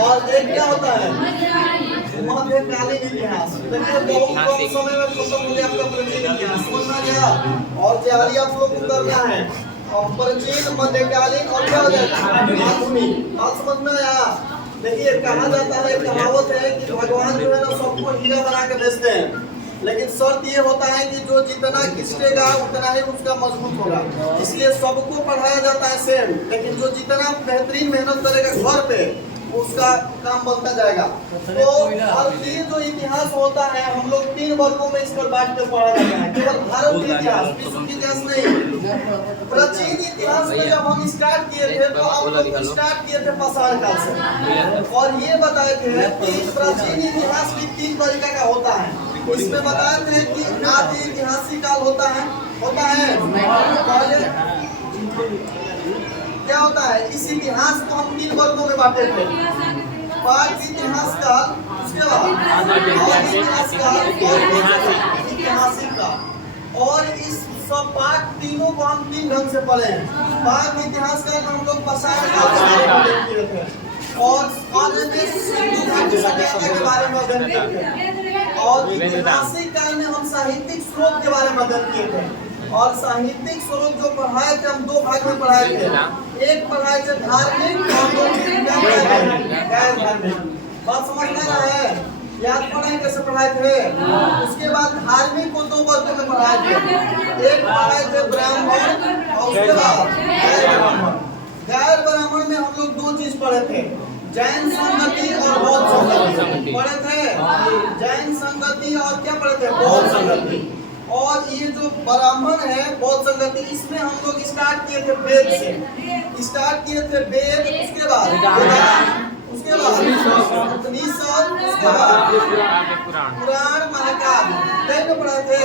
और एक क्या होता है मध्यकालीन इतिहास। देखिए बहुत कम समय में खत्म हो गया आपका प्राचीन इतिहास, समझ में आ गया। और तैयारी आप लोग को करना है और प्राचीन, मध्यकालीन और क्या हो जाएगा आधुनिक। बात समझ में आया। देखिए कहा जाता है, कहावत है कि भगवान जो है ना सबको हीरा बना के भेजते हैं, लेकिन शर्त ये होता है कि जो जितना खिंचेगा उतना ही उसका मजबूत होगा। इसलिए सबको पढ़ाया जाता है सेम, लेकिन जो जितना बेहतरीन मेहनत करेगा घर पे उसका काम बनता जाएगा। तो और ये जो इतिहास होता है हम लोग 3 वर्गों में इस पर बांट कर पढ़ा जाता है। केवल भारत के इतिहास, विश्व के इतिहास नहीं। प्राचीन इतिहास में जब हम स्टार्ट किए थे तो हम लोग स्टार्ट किए थे पाषाण काल से, और ये बताए थे कि प्राचीन इतिहास भी 3 तरीका का होता है। इसमें बताए थे कि आदि ऐतिहासिक काल होता है पहले क्या होता है। इस इतिहास को हम 3 वर्गों में बांटे थे, पाठ इतिहास काल, उसके बाद इतिहास काल और ऐतिहासिक काल। और इस सब पाठ तीनों को हम 3 ढंग से पढ़े हैं। पाठ इतिहास काल में हम लोग पाषाण काल के बारे में अध्ययन किए थे, और सिंधु सभ्यता के बारे में अध्ययन किए थे, और ऐतिहासिक काल में हम साहित्यिक स्रोत के बारे में अध्ययन किए थे। और साहित्यिक स्रोत जो पढ़ाए थे हम 2 भाग में पढ़ाए थे। एक पढ़ाए थे धार्मिक और गैर धार्मिक। बात समझ में आ रहा है? याद पढ़ाए कैसे पढ़ाए थे। उसके बाद धार्मिक को 2 वर्गों में पढ़ाए थे। एक पढ़ाए थे ब्राह्मण और उसके बाद गैर ब्राह्मण। गैर ब्राह्मण में हम लोग 2 चीज पढ़े थे, जैन संगति और बौद्ध संगति पढ़े थे। जैन संगति और क्या पढ़े थे, बौद्ध संगति। और ये जो ब्राह्मण है बौद्ध संगति, इसमें हम लोग स्टार्ट किए थे वेद से, स्टार्ट किए थे वेद। उसके बाद उपनिषद, उसके बाद पुराण, महाकाव्य। कई में पढ़ाए थे।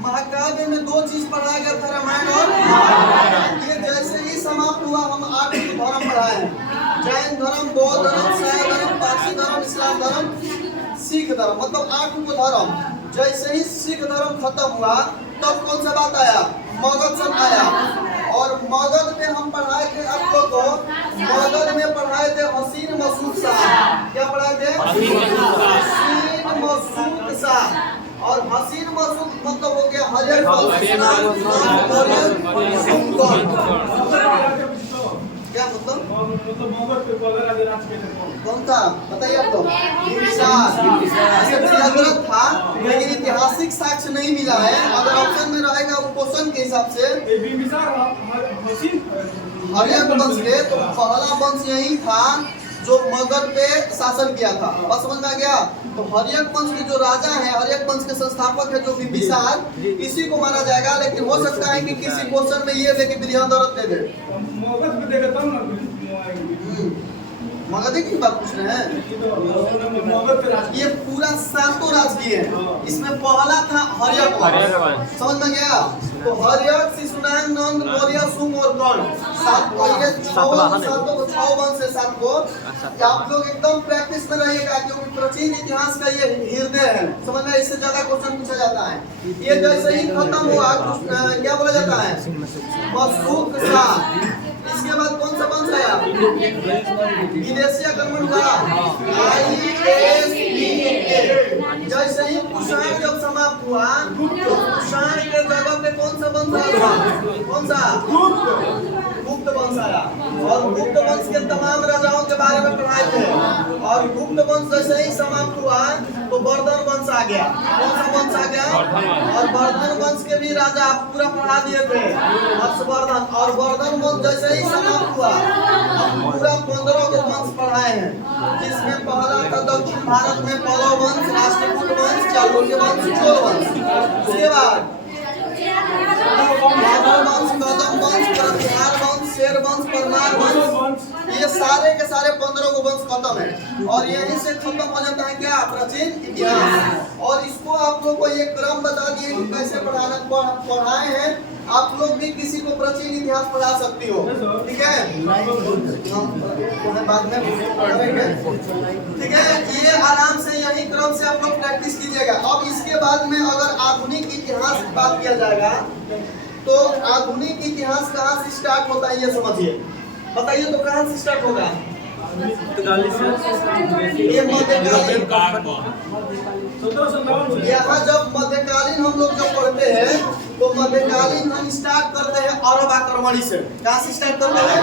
महाकाव्य में 2 चीज पढ़ाया गया था, रामायण और महाभारत। ये जैसे ही समाप्त हुआ हम 8 धर्म पढ़ाए हैं, जैन धर्म, बौद्ध धर्म, शैव धर्म, पारसी धर्म, इस्लाम धर्म, सिख धर्म, मतलब 8 धर्म। जैसे ही सिख धर्म खत्म हुआ तब कौन सा बात आया, मगध सब आया। और मगध में हम पढ़ाए थे आप लोग को, मगध में पढ़ाए थे हसीन मसूद शाह। क्या पढ़ाए थे, हसीन मसूद शाह। और हसीन मसूद मतलब हो गया हरियर क्या मतलब कौन था बताइए आप लोग। बिंबिसार था, लेकिन ऐतिहासिक साक्ष्य नहीं मिला है। अगर ऑप्शन में रहेगा वो क्वेश्चन के हिसाब से हरियर वंश के, तो पहला वंश यही था जो मगध पे शासन किया था। बस समझ में आ गया। तो हरियर वंश के जो राजा है, हरियर वंश के संस्थापक है जो बिंबिसार, इसी को माना जाएगा। लेकिन हो सकता है कि किसी क्वेश्चन में ये लेके बृहदरथ दे दे। मगध की बात पूछ रहे हैं। ये पूरा 7 राजकीय है। इसमें पहला था हर्यक वंश, समझ में गया। तो हर्यक, शिशुनाग, नंद, मौर्य, शुंग और कर्ण, 7 को, ये 6 वंश है 7 को। आप लोग एकदम प्रैक्टिस में रहिएगा, क्योंकि प्राचीन इतिहास का ये हृदय है। समझ में, इससे ज्यादा क्वेश्चन पूछा जाता है। ये जैसे ही खत्म हुआ क्या बोला जाता है, मसूद शाह। इसके बाद कौन सा वंश आया, विदेशी आक्रमण हुआ, जैसे ही कुषाण जब समाप्त हुआ तो कुषाण के जगह पे कौन सा वंश आया, कौन सा, गुप्त वंश आया। और गुप्त वंश के तमाम राजाओं के बारे में पढ़ाए थे। और गुप्त वंश जैसे ही समाप्त हुआ तो वर्धन वंश आ गया। कौन सा वंश आ गया, और वर्धन वंश के भी राजा पूरा पढ़ा दिए थे, हर्षवर्धन। और वर्धन वंश जैसे ही समाप्त हुआ पूरा 15 को वंश पढ़ाए हैं, जिसमें पहला था दक्षिण भारत में पल्लव वंश, राष्ट्रकूट वंश, चालुक्य वंश, चोल वंश। उसके बाद यादव वंश, कदम वंश, प्रतिहार वंश, शेर वंश, परमार वंश। ये सारे के सारे 15 को वंश खत्म है। और यहीं से खत्म हो जाता है क्या, प्राचीन इतिहास। और इसको आप लोग को ये क्रम बता दिए कि कैसे पढ़ाए हैं। आप लोग भी किसी को प्राचीन इतिहास पढ़ा सकती हो, ठीक है। बाद में ठीक है। ये आराम से यही क्रम से आप लोग प्रैक्टिस कीजिएगा। अब इसके बाद में अगर आधुनिक इतिहास की बात किया जाएगा तो आधुनिक इतिहास कहाँ से स्टार्ट होता है ये समझिए। बताइए तो कहाँ से स्टार्ट होगा? ये मध्यकालीन। यहाँ जब मध्यकालीन हम लोग जब पढ़ते हैं तो मध्यकालीन हम स्टार्ट करते हैं अरब आक्रमणी से। कहाँ से स्टार्ट करते हैं?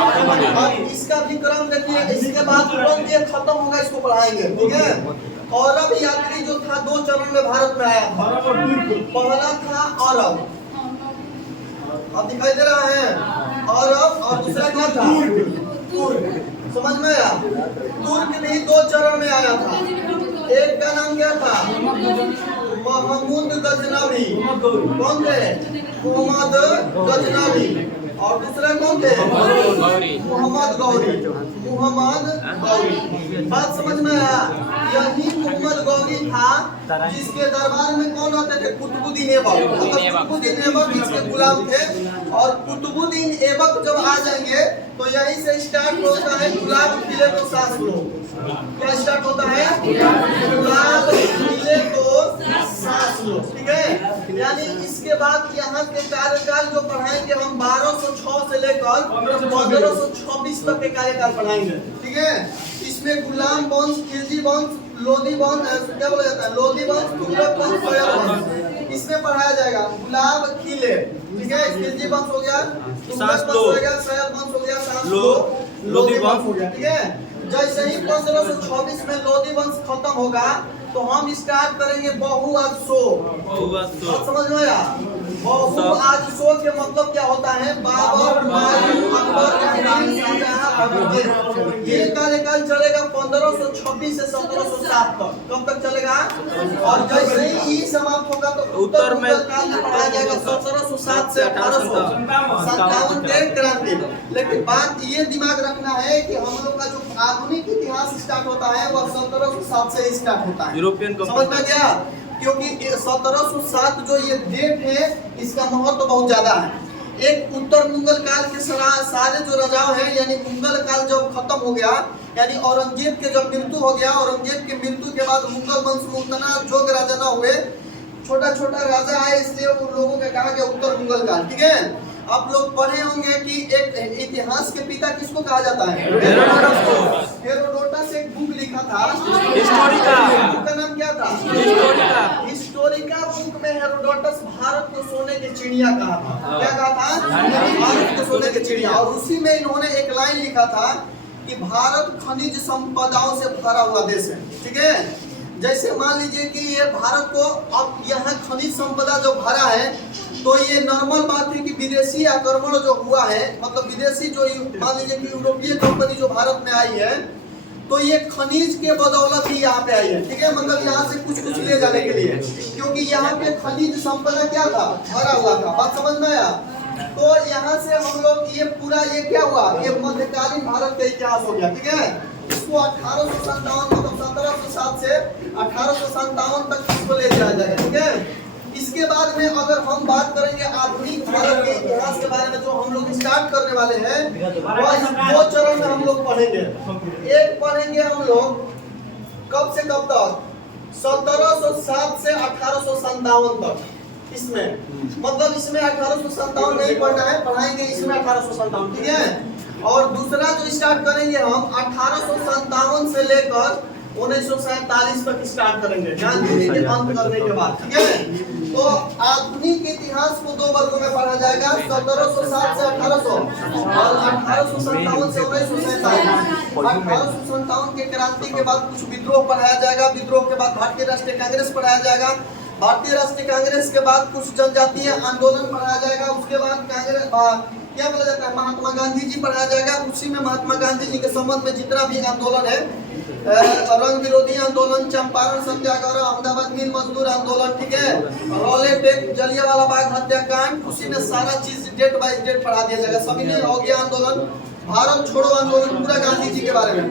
और इसका भी क्रम देखिए, इसके बाद तुरंत ये खत्म होगा, इसको पढ़ाएंगे, ठीक है। अरब यात्री जो था 2 चरण में भारत में आया था। पहला था अरब, अब दिखाई दे रहा है अरब, और दूसरा क्या था? तुर्क। समझ में आया? तुर्क भी 2 चरण में आया था। एक का नाम क्या था? महमूद गजनवी। कौन थे? मोहम्मद गजनवी। और दूसरा कौन थे? मोहम्मद गौरी। मोहम्मद गौरी। बात समझ में आया? यही मोहम्मद गौरी था जिसके दरबार में कौन आते थे? कुतुबुद्दीन ऐबक। कुतुबुद्दीन ऐबक इसके गुलाम थे। और कुतुबुद्दीन ऐबक जब आ जाएंगे तो यहीं से स्टार्ट होता है गुलाब खिले तो सांस लो। क्या स्टार्ट होता है? गुलाब खिले तो सांस लो, ठीक है। यानी इसके बाद यहाँ के कार्यकाल जो पढ़ाएंगे हम 1206 से लेकर 1526 तक के कार्यकाल पढ़ाएंगे, ठीक है। इसमें गुलाम वंश, खिलजी वंश, लोधी वंश, क्या बोला जाता है? लोधी वंश, तुगलक वंश, सोया वंश, इसमें पढ़ाया जाएगा। गुलाब खिले, ठीक है। खिलजी वंश हो गया, तुगलक वंश हो गया, सोया वंश हो गया, लोधी वंश हो गया, ठीक है। जैसे ही 1526 में लोधी वंश खत्म होगा तो हम स्टार्ट करेंगे बहुअज़-शो। समझ में आया? बहुअज़-शो के मतलब क्या होता है? बाबर, हुमायूं, अकबर, ये कार्यकाल चलेगा 1526 से 1707 तक। कब तक चलेगा? और जैसे ही ये समाप्त होगा तो उत्तर में काल में पढ़ाया जाएगा 1707 से 1857 के क्रांति। लेकिन बात ये दिमाग रखना है कि हम लोग का जो आधुनिक इतिहास स्टार्ट होता है वह 1707 से स्टार्ट होता है। यूरोपियन समझ में गया? क्योंकि 1707 जो ये डेट है इसका महत्व बहुत ज्यादा है। एक उत्तर मुगल काल के सारे जो राजाओं हैं, यानी मुगल काल जब खत्म हो गया, यानी औरंगजेब के जब मृत्यु हो गया, औरंगजेब की मृत्यु के बाद मुगल वंश में उतना जोग राजा न हुए, छोटा छोटा राजा आए, इसलिए उन लोगों का कहा गया उत्तर मुगल काल, ठीक है। आप लोग पढ़े होंगे कि एक इतिहास के पिता किसको कहा जाता है? हेरोडोटस एक बुक लिखा था, हिस्टोरिका। बुक का नाम क्या था? हिस्टोरिका बुक में हेरोडोटस भारत को सोने की चिड़िया कहा था। क्या कहा था? भारत को सोने की चिड़िया। और उसी में इन्होंने एक लाइन लिखा था कि भारत खनिज संपदाओं से भरा हुआ देश है, ठीक है। जैसे मान लीजिए कि ये भारत को अब यहाँ खनिज संपदा जो भरा है, तो ये नॉर्मल बात है कि विदेशी आक्रमण जो हुआ है, मतलब विदेशी जो मान लीजिए कि यूरोपीय कंपनी जो भारत में आई है, तो ये खनिज के बदौलत ही यहाँ पे आई है, ठीक है। मतलब यहाँ से कुछ ले जाने के लिए, क्योंकि यहाँ पे खनिज संपदा क्या था? भरा हुआ था। बात समझ में आया? तो यहाँ से हम लोग ये पूरा ये क्या हुआ? ये मध्यकालीन भारत का इतिहास हो गया, ठीक है। इसको 1857 मतलब 1707 से 1857 तक इसको ले जाया जाएगा, ठीक है। इसके बाद में अगर हम बात करेंगे आधुनिक भारत के इतिहास के बारे में, जो हम लोग स्टार्ट करने वाले हैं, वह 2 चरण में हम लोग पढ़ेंगे। एक पढ़ेंगे हम लोग कब से कब तक? 1707 से 1857 तक। इसमें मतलब इसमें 1857 नहीं पढ़ना है, पढ़ाएंगे इसमें 1857, ठीक है। और दूसरा जो स्टार्ट करेंगे हम 1857 से लेकर 1947 तक स्टार्ट करेंगे, गांधी जी के अंत करने के बाद, ठीक है। तो आधुनिक इतिहास को 2 वर्गों में पढ़ा जाएगा, 1707 से 1800 और 1857 से 1947। 1857 के क्रांति के बाद कुछ विद्रोह पढ़ाया जाएगा, विद्रोह के बाद भारतीय राष्ट्रीय कांग्रेस पढ़ाया जाएगा, भारतीय राष्ट्रीय कांग्रेस के बाद कुछ जनजातीय आंदोलन पढ़ाया जाएगा, उसके बाद कांग्रेस क्या बोला जाता है? महात्मा गांधी जी पढ़ाया जाएगा। उसी में महात्मा गांधी जी के संबंध में जितना भी आंदोलन है, रंग विरोधी आंदोलन, चंपारण सत्याग्रह, अहमदाबाद मिल मजदूर आंदोलन, ठीक है, रॉलेट एक्ट, जलियांवाला बाग हत्याकांड, उसी में सारा चीज डेट बाय डेट पढ़ा दिया जाएगा। सविनय अवज्ञा आंदोलन, भारत छोड़ो आंदोलन, पूरा गांधी जी के बारे में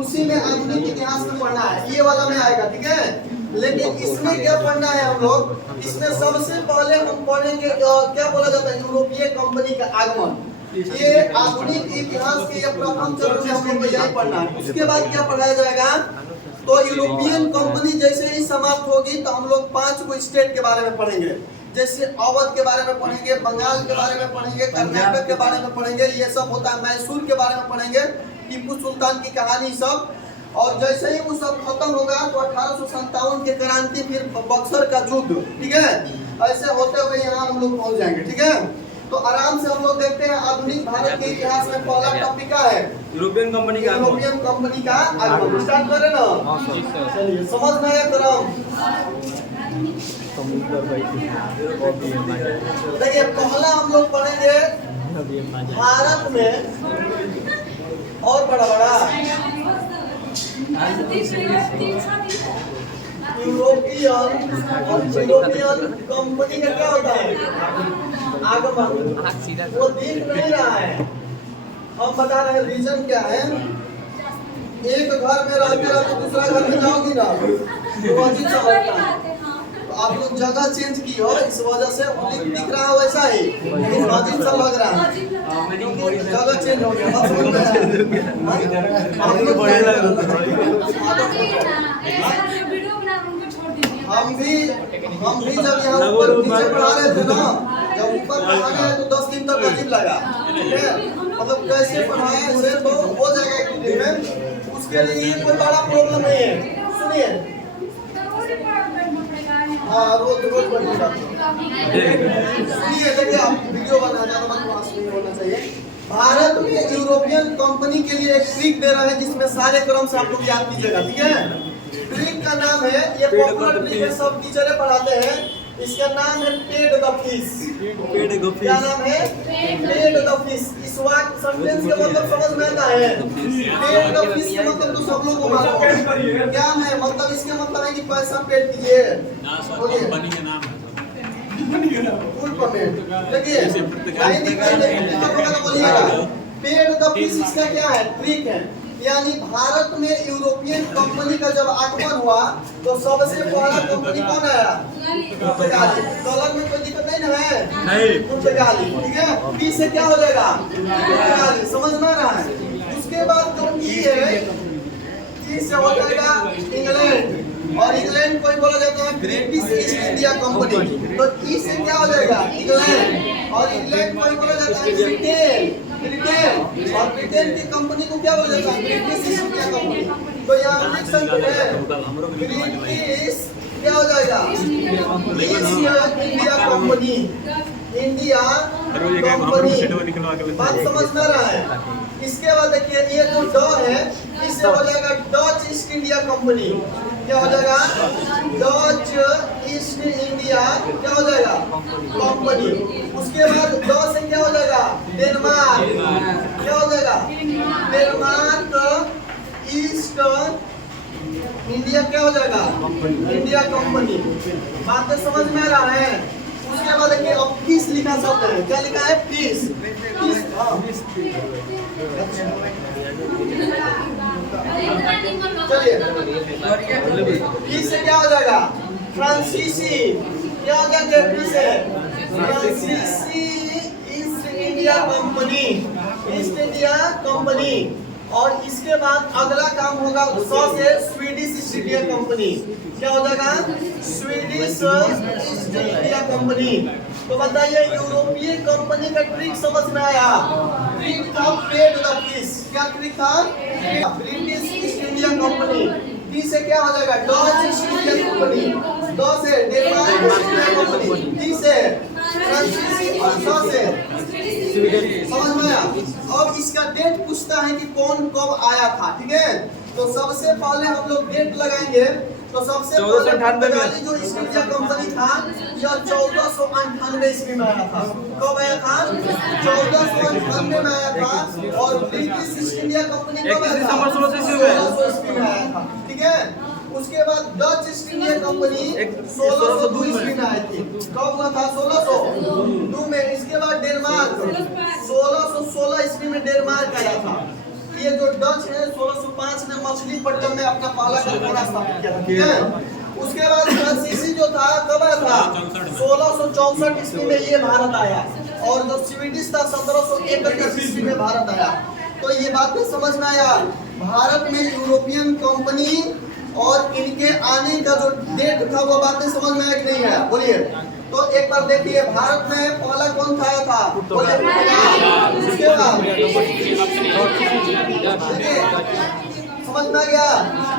उसी में आधुनिक इतिहास में पढ़ना है, ये वाला में आएगा, ठीक है। लेकिन इसमें क्या पढ़ना है हम लोग? इसमें सबसे पहले हम पढ़ेंगे क्या बोला जाता है? यूरोपीय कंपनी का आगमन। ये आधुनिक इतिहास के ये प्रथम चरण में हम लोग को यही पढ़ना है। उसके बाद क्या पढ़ाया जाएगा? तो यूरोपियन कंपनी जैसे ही समाप्त होगी तो हम लोग 5 को स्टेट के बारे में पढ़ेंगे। जैसे अवध के बारे में पढ़ेंगे, बंगाल के बारे में पढ़ेंगे, कर्नाटक के बारे में पढ़ेंगे, ये सब होता है। मैसूर के बारे में पढ़ेंगे, टीपू सुल्तान की कहानी सब। और जैसे ही वो सब खत्म होगा तो 1857 के क्रांति, फिर बक्सर का युद्ध, ठीक है। ऐसे होते हुए यहाँ हम लोग पहुँच जाएंगे, ठीक है। तो आराम से हम लोग देखते हैं आधुनिक भारत के इतिहास में पहला टॉपिक क्या है? यूरोपियन कंपनी का आगमन। स्टार्ट करें ना, चलिए समझ में आया क्रम। देखिए पहला हम लोग पढ़ेंगे भारत में और बड़ा यूरोपियन कंपनी का क्या होता है? आगमन। वो दिख नहीं रहा है, हम बता रहे हैं रीजन क्या है। एक घर में रहते रहते दूसरा घर में जाओगी ना तो अजीब सा लगता है। तो आप लोग जगह चेंज की हो, इस वजह से दिख रहा है वैसा ही, लेकिन अजीब सा लग रहा है क्योंकि जगह चेंज हो गया। हम भी जब यहाँ ऊपर नीचे पढ़ा रहे थे ना, जब ऊपर पढ़ा रहे तो 10 दिन तक अजीब लगा, ठीक है। मतलब कैसे पढ़ाए ऐसे तो हो जाएगा एक दिन में, उसके लिए कोई बड़ा प्रॉब्लम नहीं है। सुनिए, हाँ रोज पढ़िएगा। सुनिए, देखिए आप वीडियो बना ज्यादा बकवास नहीं होना चाहिए। भारत में यूरोपियन कंपनी के लिए एक ट्रिक दे रहे हैं जिसमें सारे क्रम से आप लोग याद कीजिएगा, ठीक है। ट्रिक का नाम है, ये पॉपुलर ट्रिक है, सब टीचरें पढ़ाते हैं। इसका नाम है पेड द फिश। क्या नाम है? Paid the fish. इस वाक्य सेंटेंस के मतलब समझ में आता है? पेड द फिश का मतलब तो सब लोगों को मालूम है क्या है। मतलब इसके मतलब है कि पैसा पेड कीजिए, कंपनी के नाम फुल पेमेंट। देखिए कहीं दिखाई बोलिएगा पेड द फिश, इसका क्या है? ट्रिक है। यानी भारत में यूरोपियन कंपनी का जब आगमन हुआ तो सबसे पहला कंपनी कौन आया? पुर्तगाली। कलर में कोई दिक्कत नहीं ना है? नहीं, पुर्तगाली, ठीक है। पी से क्या हो जाएगा? पुर्तगाली। समझ में आ रहा है? उसके बाद जो ई है, ई से हो जाएगा इंग्लैंड, और इंग्लैंड को बोला जाता है ब्रिटिश ईस्ट इंडिया कंपनी। तो ई से क्या हो जाएगा? इंग्लैंड, और इंग्लैंड को बोला जाता है ब्रिटेन, और ब्रिटेन की कंपनी को क्या बोला जाता है? British east India company. तो यहाँ लिख सकते हैं ब्रिटिश क्या हो जाएगा? East India company, India company. बात समझ में आ रहा है? इसके बाद देखिए ये जो ड है, इससे हो जाएगा डच ईस्ट इंडिया कंपनी। क्या हो जाएगा? डच ईस्ट इंडिया क्या हो जाएगा? कंपनी। उसके बाद ड से क्या हो जाएगा? डेनमार्क। क्या हो जाएगा? डेनमार्क ईस्ट इंडिया क्या हो जाएगा? India company. बातें समझ में आ रहा है? उसके बाद देखिए अब फीस लिखा शब्द है, क्या लिखा है? फीस। फीस चलिए, फीस से क्या हो जाएगा? फ्रांसीसी। क्या हो जाएगा? फीस से फ्रांसीसी east India company, east India company. और इसके बाद अगला काम होगा 100 से स्वीडिश ईस्ट इंडिया कंपनी। क्या हो जाएगा? Swedish east India company. तो बताइए यूरोपीय कंपनी का ट्रिक समझ में आया? ट्रिक था पेड द फिश। क्या ट्रिक था? British east India company. D से क्या हो जाएगा? Dutch east India company. ड से Denmark east India company. D से फ्रांसीसी, और स से समझ में आया? अब इसका डेट पूछता है कि कौन कब आया था, ठीक है। तो सबसे पहले हम लोग डेट लगाएंगे। तो सबसे पहले जो ईस्ट इंडिया कंपनी था यह 1498 ईस्वी में आया था। कब आया था? 1498 में आया था। और ब्रिटिश ईस्ट इंडिया कंपनी कब आया था? 1600 ईस्वी में आया था, ठीक है। उसके बाद डच ईस्ट इंडिया कंपनी 1602 ईस्वी में आई थी। कब हुआ था? 1602 में। इसके बाद डेनमार्क 1616 ईस्वी में डेनमार्क आया था। ये जो डच है 1605 में मछलीपट्टनम में अपना पहला कारखाना स्थापित किया था, ठीक है। उसके बाद फ्रांसीसी जो था कब आया था? 1664 ईस्वी में ये भारत आया। और जो स्वीडिश था 1731 ईस्वी में भारत आया। तो ये बात समझ में आया? भारत में यूरोपियन कंपनी और इनके आने का जो डेट था वो बातें समझ में आया कि नहीं आया? बोलिए। तो एक बार देखिए भारत में पहला कौन था बोले पुर्तगाल। उसके बाद समझ में आ गया।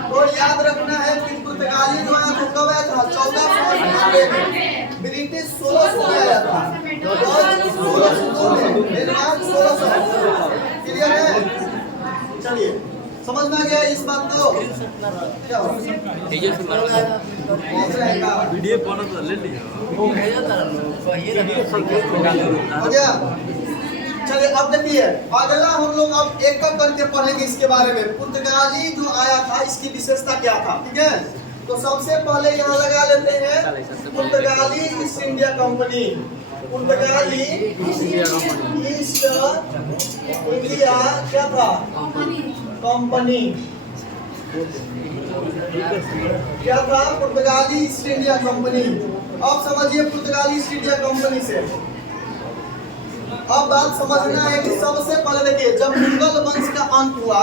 तो याद रखना है कि पुर्तगाली जो आया तो कब आया था 1498 में। ब्रिटिश 1600 में आया था। 1602 में, डेनमार्क 1600। क्लियर है? चलिए समझ में आ गया इस बात को। क्या वीडियो बना तो ले लिया हो गया। चलिए अब देखिए अगला हम लोग अब एक एक करके पढ़ेंगे इसके बारे में। पुर्तगाली जो आया था इसकी विशेषता क्या था, ठीक है। तो सबसे पहले यहाँ लगा लेते हैं पुर्तगाली ईस्ट इंडिया कंपनी। पुर्तगाली ईस्ट इंडिया क्या था कंपनी, क्या था पुर्तगाली ईस्ट इंडिया कंपनी। अब समझिए पुर्तगाली ईस्ट इंडिया कंपनी से अब बात समझना है कि सबसे पहले देखिए जब मुगल वंश का अंत हुआ,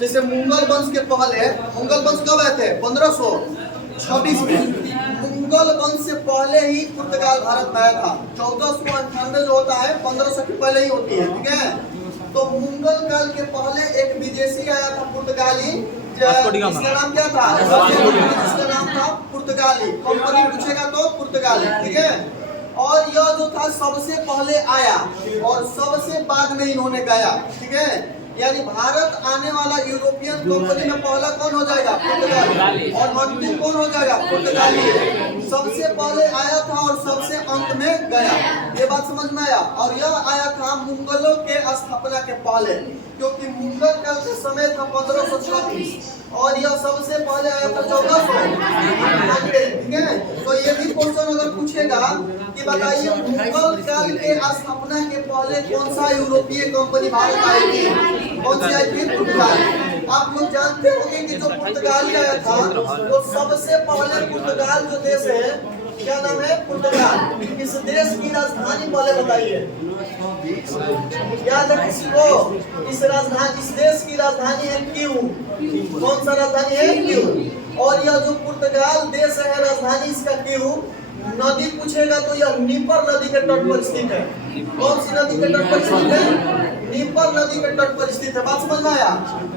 जैसे मुगल वंश के पहले, मुगल वंश कब आए थे 1526 में। मुगल वंश से पहले ही पुर्तगाल भारत में आया था। 1498 जो होता है 1500 के पहले ही होती है, ठीक है। तो मुगल काल के पहले एक विदेशी आया था पुर्तगाली, जिसका नाम क्या था, जिसका नाम था पुर्तगाली। कंपनी पूछेगा तो पुर्तगाली, ठीक है। और यह जो था सबसे पहले आया और सबसे बाद में इन्होंने गया, ठीक है। यानी भारत आने वाला यूरोपियन कंपनी में पहला कौन हो जाएगा पुर्तगाली, और अंतिम कौन हो जाएगा पुर्तगाली। सबसे पहले आया था और सबसे अंत में गया, ये बात समझ में आया। और यह आया था मुगलों के स्थापना के पहले, क्योंकि मुगल काल के समय था 1526 और यह सबसे पहले आया था 1498, ठीक है। तो ये भी क्वेश्चन अगर पूछेगा कि बताइए मुगल काल के स्थापना के पहले कौन सा यूरोपीय कंपनी भारत आई थी, कौन सी आई थी पुर्तगाल। आप लोग जानते होंगे कि जो पुर्तगाली आया था तो सबसे पहले पुर्तगाल जो देश है क्या नाम है पुर्तगाल। इस देश की राजधानी पहले बताइए, याद है किसी को। इस देश की राजधानी है क्यू। कौन सा राजधानी है क्यू। और यह जो पुर्तगाल देश है राजधानी इसका क्यू। नदी पूछेगा तो यह नीपर नदी के तट पर स्थित है। कौन सी नदी के तट पर स्थित है, नीपर नदी के तट पर स्थित है। बात समझ में आया।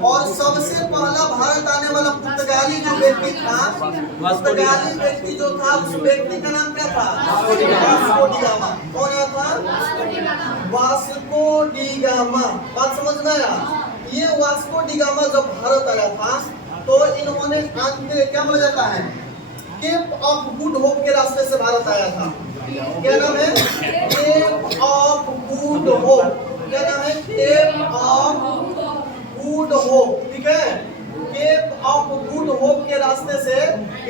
और सबसे पहला भारत आने वाला पुर्तगाली जो व्यक्ति था, पुर्तगाली व्यक्ति जो था उस व्यक्ति का नाम क्या था वास्को डी गामा। कौन था वास्को डी गामा। बात समझ में आया। ये वास्को डी गामा जब भारत आया था तो इन्होंने क्या बोला जाता है केप ऑफ गुड होप के रास्ते से भारत आया था। क्या नाम है केप ऑफ गुड होप। क्या नाम है केप ऑफ गुड होप, ठीक है। केप ऑफ गुड होप के रास्ते से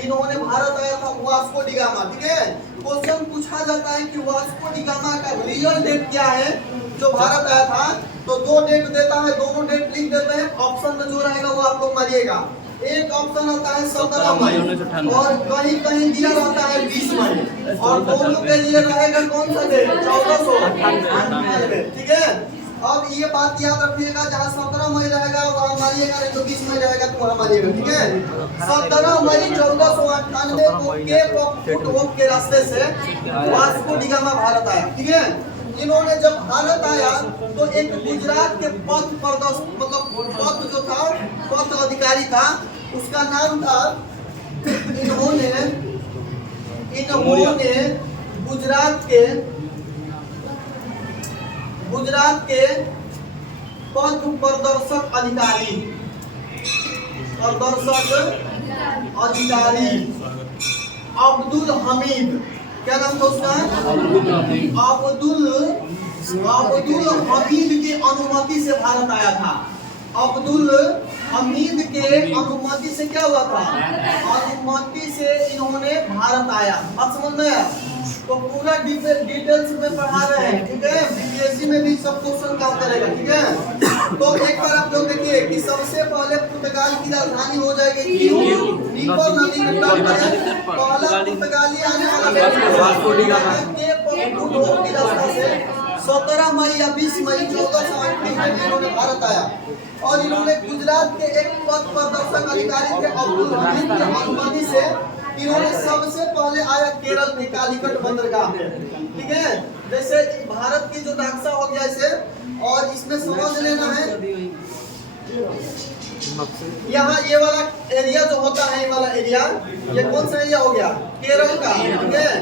इन्होंने भारत आया था वास्को डी गामा, ठीक है। क्वेश्चन पूछा जाता है कि वास्को डी गामा का रियल डेट क्या है जो भारत आया था। तो दो डेट देता है, दोनों डेट लिख देते हैं। ऑप्शन में जो रहेगा वो आप लोग मारिएगा। एक ऑप्शन होता है 17 मई और कहीं कहीं दिया रहता है 20 मई और दोनों के लिए रहेगा कौन सा डेट 1498, ठीक है। अब ये बात याद रखिएगा, जहाँ 17 मई रहेगा वहाँ मारिएगा, नहीं तो 20 मई रहेगा तो वहाँ मारिएगा, ठीक है। 17 मई 1498 को केप ऑफ गुड होप के रास्ते से वास्को डी गामा भारत आया, ठीक है। इन्होंने जब भारत आया तो एक गुजरात के पथ प्रदर्शक मतलब पथ जो था पथ अधिकारी था, उसका नाम था इन्होंने गुजरात के पथ प्रदर्शक अधिकारी अब्दुल हमीद। क्या नाम था उसका अब्दुल हमीद की अनुमति से भारत आया था। अब्दुल हमीद के अनुमति से क्या हुआ था, अनुमति से इन्होंने भारत आया। अब समझ में आया। तो पूरा डिटेल्स में पढ़ा रहे हैं, ठीक है। बीपीएससी में भी सब क्वेश्चन काम करेगा, ठीक है। तो एक बार आप लोग देखिए कि सबसे पहले पुर्तगाल की राजधानी हो जाएगी नीपर नदी के तट पर। पहला पुर्तगाली आने वाला के रास्ता से 17 मई या 20 मई 1498 में इन्होंने भारत आया और इन्होंने गुजरात के एक पथ प्रदर्शक अधिकारी थे अब्दुल हमीद की अनुमति से इन्होंने सबसे पहले आया केरल में कालीकट बंदरगाह पे, ठीक है। जैसे भारत की जो नक्शा हो गया इसे, और इसमें समझ लेना है यहाँ ये वाला एरिया जो होता है, ये वाला एरिया, ये कौन सा एरिया हो गया? केरल का, ठीक है।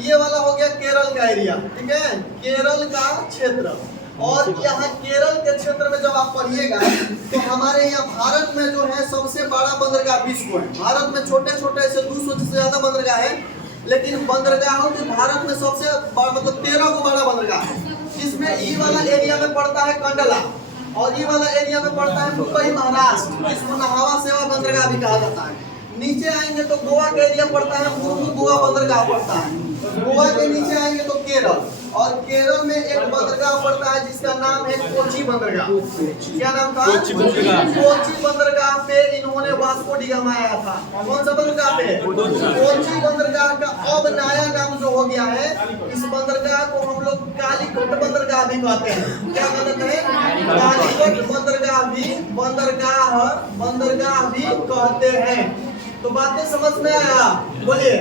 ये वाला हो गया केरल का एरिया, ठीक है, केरल का क्षेत्र। और यहाँ केरल के क्षेत्र में जब आप पढ़िएगा तो हमारे यहाँ भारत में जो है सबसे बड़ा बंदरगाह विश्व है। भारत में छोटे छोटे ऐसे 200 से ज्यादा बंदरगाह है, लेकिन बंदरगाहों के भारत में सबसे मतलब 13 को बड़ा बंदरगाह है, जिसमें ये वाला एरिया में पड़ता है कंडला, और ये वाला एरिया में पड़ता है मुंबई महाराष्ट्र, जिसको नहावा सेवा बंदरगाह भी कहा जाता है। नीचे आएंगे तो गोवा का एरिया पड़ता है, मुर्मू गोवा बंदरगाह पड़ता है। गोवा के नीचे आएंगे तो केरल, और केरल में एक बंदरगाह पड़ता है जिसका नाम है कोची बंदरगाह। क्या नाम था? कोची बंदरगाह पे इन्होंने वास्को डी गामा आया था। कौन सा बंदरगाह पे? कोची बंदरगाह का अब नया नाम जो हो गया है, इस बंदरगाह को हम लोग कालीकट बंदरगाह भी कहते हैं। क्या कहते हैं? कालीकट बंदरगाह भी कहते हैं। तो बातें समझ में आया? बोलिए।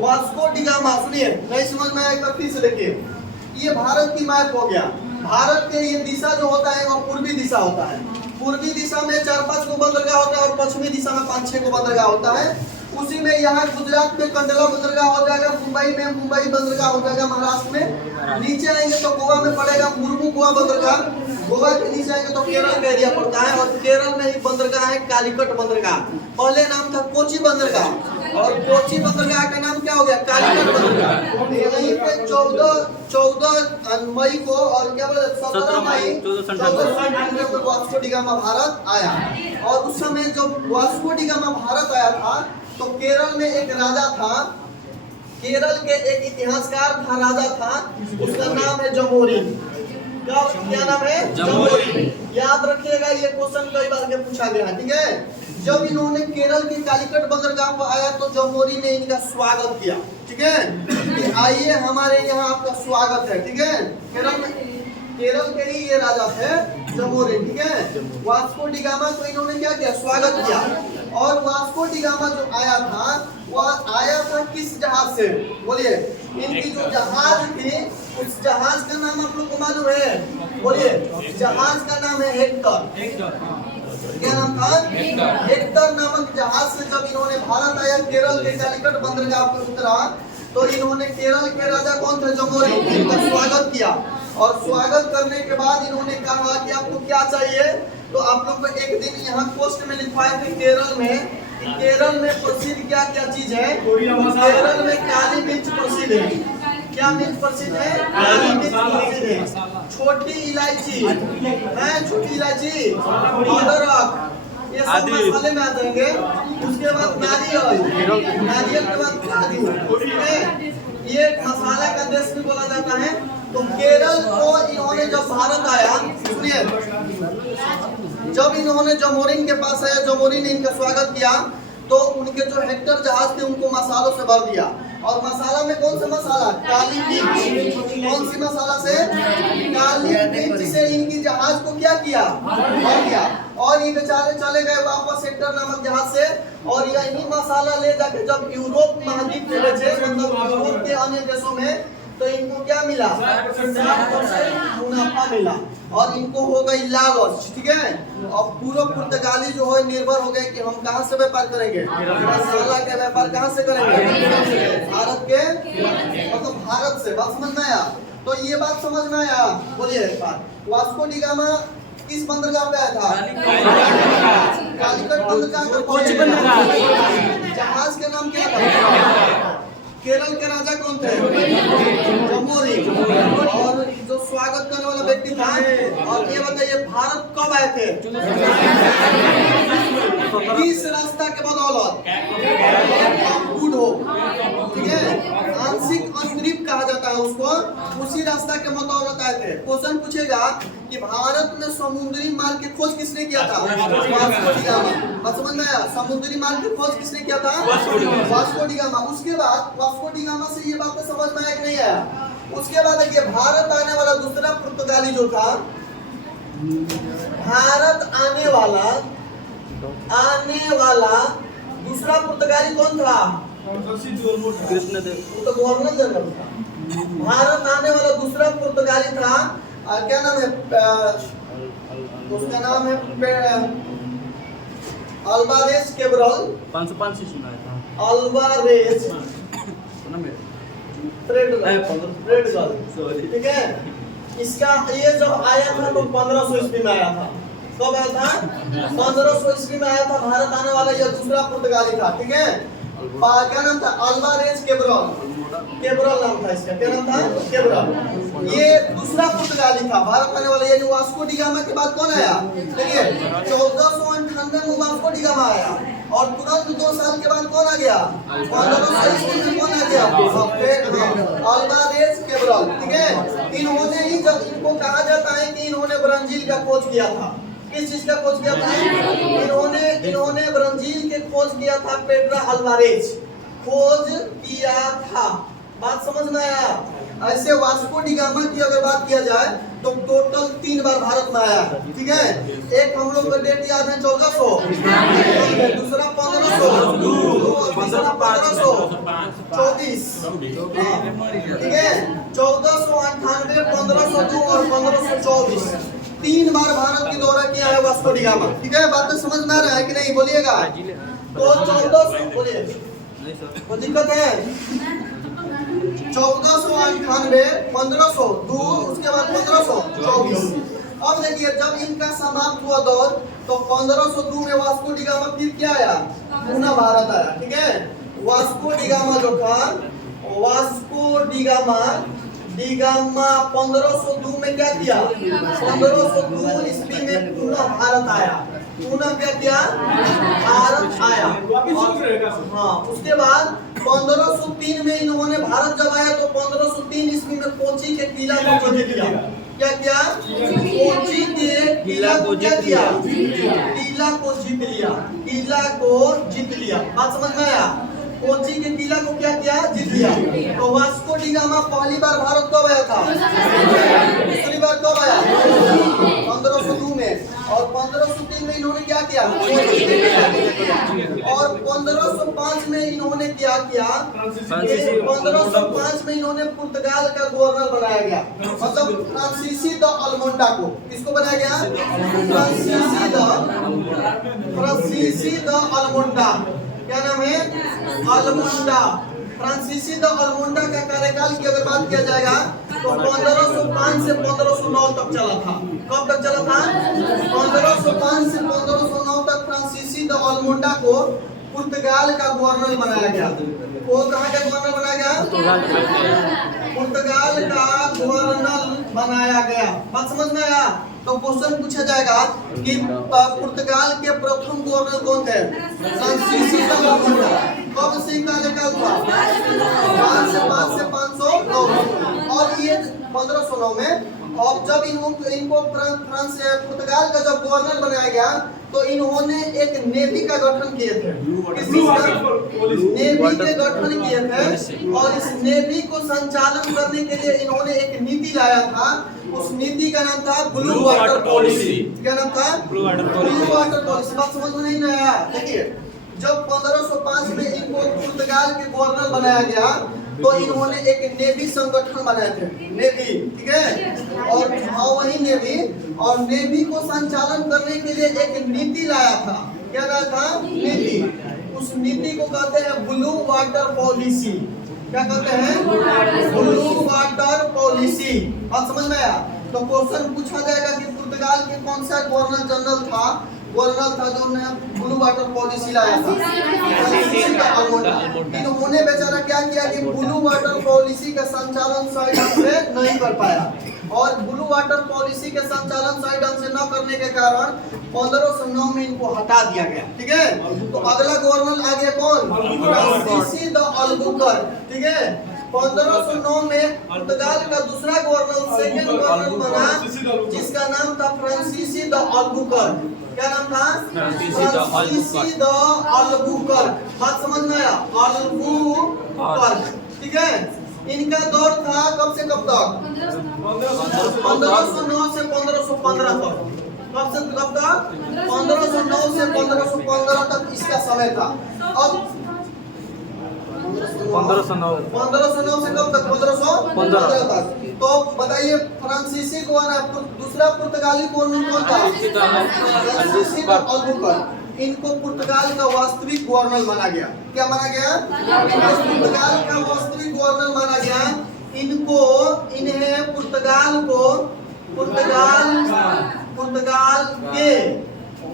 वास्को डी गामा, सुनिए, नहीं समझ में आया एक बार फिर से देखिए। ये भारत की मैप हो गया। भारत के ये दिशा जो होता है वो पूर्वी दिशा होता है। पूर्वी दिशा में 4-5 को बंदरगाह होता है, और पश्चिमी दिशा में 5-6 को बंदरगाह होता है। उसी में यहाँ गुजरात में कंडला बंदरगाह हो जाएगा, मुंबई में मुंबई बंदरगाह हो जाएगा, महाराष्ट्र में। नीचे आएंगे तो गोवा में पड़ेगा मुर्मू गोवा बंदरगाह। गोवा के नीचे आएंगे तो केरल का एरिया पड़ता है, और केरल में एक बंदरगाह है कालीकट बंदरगाह। पहले नाम था कोची बंदरगाह, और कोची बंदरगाह का नाम क्या हो गया? कालीकट बंदरगाह। यहीं पे 14 मई को, और क्या बोले 17 मई 1498 को वास्को डी गामा भारत आया। और उस समय जब वास्को डी गामा भारत आया था तो केरल में एक राजा था, केरल के एक इतिहासकार था, राजा था, उसका नाम है जमोरिन। क्या नाम है? जमोरिन। याद रखिएगा, ये क्वेश्चन कई बार के पूछा गया है, ठीक है। जब इन्होंने केरल के कालीकट बंदरगाह पर आया तो जमोरिन ने इनका स्वागत किया, ठीक है, कि आइए हमारे यहाँ आपका स्वागत है, ठीक है। केरल के ही ये राजा थे जमोरिन, ठीक है। वास्को डी गामा को इन्होंने क्या किया? स्वागत किया। और वास्को डी गामा जो आया था, वह आया था किस जहाज से? बोलिए। इनकी जो जहाज थी, उस जहाज का नाम आप लोग को मालूम है? बोलिए। जहाज का नाम है हेक्टर। क्या नाम था? हेक्टर नामक जहाज से जब इन्होंने भारत आया, केरल के कालीकट बंदरगाह पर उतरा, तो इन्होंने केरल के राजा कौन थे? जमोरिन, इनका स्वागत किया। और स्वागत करने के बाद इन्होंने कहा कि आपको क्या चाहिए? तो आप लोग को एक दिन यहाँ पोस्ट में लिखवाए थे केरल में, कि केरल में प्रसिद्ध क्या क्या चीज है? केरल में काली मिर्च प्रसिद्ध है। क्या मिर्च प्रसिद्ध है? काली मिर्च प्रसिद्ध है। छोटी इलायची है, छोटी इलायची, अदरक, ये सब मसाले में आ जाएंगे। उसके बाद नारियल, नारियल के बाद काजू, ठीक है। ये मसाला का देश भी बोला जाता है। तो केरल को इन्होंने जब भारत आया, सुनिए, जब इन्होंने जमोरिन के पास आया, जमोरिन ने इनका स्वागत किया, तो उनके जो हेक्टर जहाज थे उनको मसालों से भर दिया। और मसाला में कौन सा मसाला? काली मिर्च। कौन सी मसाला से? काली मिर्च से इनकी जहाज को क्या किया? भर दिया। और ये बेचारे चले गए वापस हेक्टर नामक जहाज से, और यही मसाला ले जाके जब यूरोप महाद्वीप में बेचे, मतलब यूरोप के अन्य देशों में, तो इनको क्या मिला? 7% मुनाफा मिला, और इनको हो गई लालच, ठीक है। और पूरा पुर्तगाली जो है निर्भर हो गए कि हम कहाँ से व्यापार करेंगे? मसाला का व्यापार कहाँ से करेंगे? भारत के, मतलब भारत से। बात समझ में आया? तो ये बात समझ में आया? बोलिए एक बात। वास्को डी गामा किस बंदरगाह पे आया था? कालीकट बंदरगाह। जहाज का नाम क्या था? केरल के राजा कौन थे? जमोरिन। और जो स्वागत करने वाला व्यक्ति था, और ये बताइए भारत कब आए थे? इस रास्ता के बदौलत, गुड होप, ठीक है, आंशिक अंतरिक्ष कहा जाता है उसको, उसी रास्ता के बदौलत आए थे। क्वेश्चन पूछेगा कि भारत में समुद्री मार्ग की खोज किसने किया था? Vasco D gamma. बात समझ में आया? समुद्री मार्ग की खोज किसने किया था? Vasco D gamma. उसके बाद वास्को डी गामा से ये बात समझ में आया कि नहीं आया? उसके बाद देखिए, भारत आने वाला दूसरा पुर्तगाली जो था, भारत आने वाला दूसरा पुर्तगाली कौन था? कृष्णदेव वो तो गवर्नर जनरल था। भारत आने वाला दूसरा पुर्तगाली था, क्या नाम है, उसका नाम है अल्वारेज कैब्रल। 505 से सुना है अल्वारेज सुना मेरे ट्रेडगल, ठीक है। इसका ये जब आया था तो 1500 ईस्वी में आया था। कब आया था? 1500 ईस्वी में आया था। भारत आने वाला यह दूसरा पुर्तगाली था, ठीक है। क्या नाम था? अल्वारेज कैब्रल, कैब्रल नाम था इसका। क्या नाम था? कैब्रल। ये दूसरा पुर्तगाली था भारत आने वाला। ये जो वास्को डी गामा के बाद कौन आया? देखिए 1498 में वास्को डी गामा आया और तुरंत 2 साल के बाद कौन आ गया? 1500 ईस्वी में कौन आ गया? अल्वारेज कैब्रल, ठीक है। इन्होंने ही, जब इनको कहा जाता है कि इन्होंने ब्राजील का खोज किया था। किस चीज का खोज किया था? इन्होंने ब्राजील के खोज किया था। पेड्रो अल्वारेज खोज किया था। बात समझ में आया? ऐसे वास्को डी गामा की अगर बात किया जाए तो टोटल 3 बार भारत में आया है, ठीक है। एक हम लोग का डेट याद है 1400, दूसरा 1500, तीसरा 1524, ठीक है। 1498, 1502 और 1524 3 बार भारत की दौरा किया है वास्को डी गामा, ठीक है। बात तो समझ में आ रहा है कि नहीं? बोलिएगा। तो 1400 बोलिए, नहीं सर कोई दिक्कत है? 1498, 1502, उसके बाद 1524। अब देखिए जब इनका समाप्त हुआ दौर तो 1502 में वास्को डी गामा फिर क्या आया? पुनः भारत आया, ठीक है। वास्को डी गामा जो था, वास्को डी गामा 1502 में क्या किया? 1502 ईस्वी में पुनः भारत आया। पुनः क्या किया? भारत आया। हाँ, उसके बाद 1503 में इन्होंने भारत जब आया तो 1503 ईस्वी में कोची के किला को जीत लिया। क्या किया? कोची के किला को क्या किया? किला को जीत लिया। किला को जीत लिया। बात समझ में आया? कोची के किला को क्या किया? जीत लिया। तो वास्को डी गामा पहली बार भारत कब आया था? दूसरी बार कब आया? 1502 में। और 1503 में इन्होंने क्या किया? और 1505 में इन्होंने क्या किया? 1505 में इन्होंने पुर्तगाल का गवर्नर बनाया गया। मतलब फ्रांसीसी द अल्मोंडा को किसको बनाया गया? फ्रांसीसी द अल्मोंडा। क्या नाम है? अल्मोंडा। फ्रांसीसी द अल्मोंडा का कार्यकाल की अगर बात किया जाएगा तो 1505 से 1509 तक चला था। कब तक चला था? 1505 से 1509 तक फ्रांसीसी द अल्मोंडा को पुर्तगाल का गवर्नर बनाया गया। वो कहाँ का गवर्नर बनाया गया? पुर्तगाल का गवर्नर बनाया गया। बात समझ में आया? तो क्वेश्चन पूछा जाएगा कि पुर्तगाल के प्रथम गवर्नर कौन थे? फ्रांसीसी द अल्मोंडा। कब से कार्यकाल था? 5 से 509 और ये 1509 में। और जब इनको फ्रांस पुर्तगाल का जब गवर्नर बनाया गया तो इन्होंने एक नेवी का गठन किए थे। नेवी के गठन किए थे और इस नेवी को संचालन करने के लिए इन्होंने एक नीति लाया था। उस नीति का नाम था ब्लू वाटर पॉलिसी। क्या नाम था? Blue water policy. बात समझ में नहीं आया? देखिए जब 1505 में इनको पुर्तगाल के गवर्नर बनाया गया तो इन्होंने एक नेवी संगठन बनाए थे। नेवी, ठीक है। और वही नेवी और नेवी को संचालन करने के लिए एक नीति लाया था। क्या लाया था? नीति। उस नीति को कहते हैं ब्लू वाटर पॉलिसी। क्या कहते हैं? Blue water policy. बात समझ में आया? तो क्वेश्चन पूछा जाएगा कि पुर्तगाल के कौन सा गवर्नर जनरल था जो ने ब्लू वाटर पॉलिसी लाया था? इन्होंने बेचारा क्या किया कि ब्लू वाटर पॉलिसी का संचालन सही ढंग से नहीं कर पाया और ब्लू वाटर पॉलिसी के संचालन सही ढंग से न करने के कारण 1509 में इनको हटा दिया गया, ठीक है। तो अगला गवर्नर आ गया कौन? फ्रांसीसी द अल्बुकर्क, ठीक है। 1509 में पुर्तगाल का दूसरा गवर्नर, सेकंड गवर्नर बना जिसका नाम था फ्रांसीसी द अल्बुकर्क। क्या नाम था? फ्रांसीसी द अल्बुकर्क। बात समझ में आया? अल्बुकर्क, ठीक है। इनका दौर था कब से कब तक? 1509 से 1515 तक। कब से कब तक? 1509 से 1515 तक इसका समय था। अब 1509 1509 से कब तक? 1515 तक। तो बताइए फ्रांसीसी गवाना दूसरा पुर्तगाली कौन था? फ्रांसीसी अल्बुकर्क। इनको पुर्तगाल का वास्तविक गवर्नर माना गया। क्या माना गया? पुर्तगाल का वास्तविक गवर्नर माना गया। इन्हें पुर्तगाल के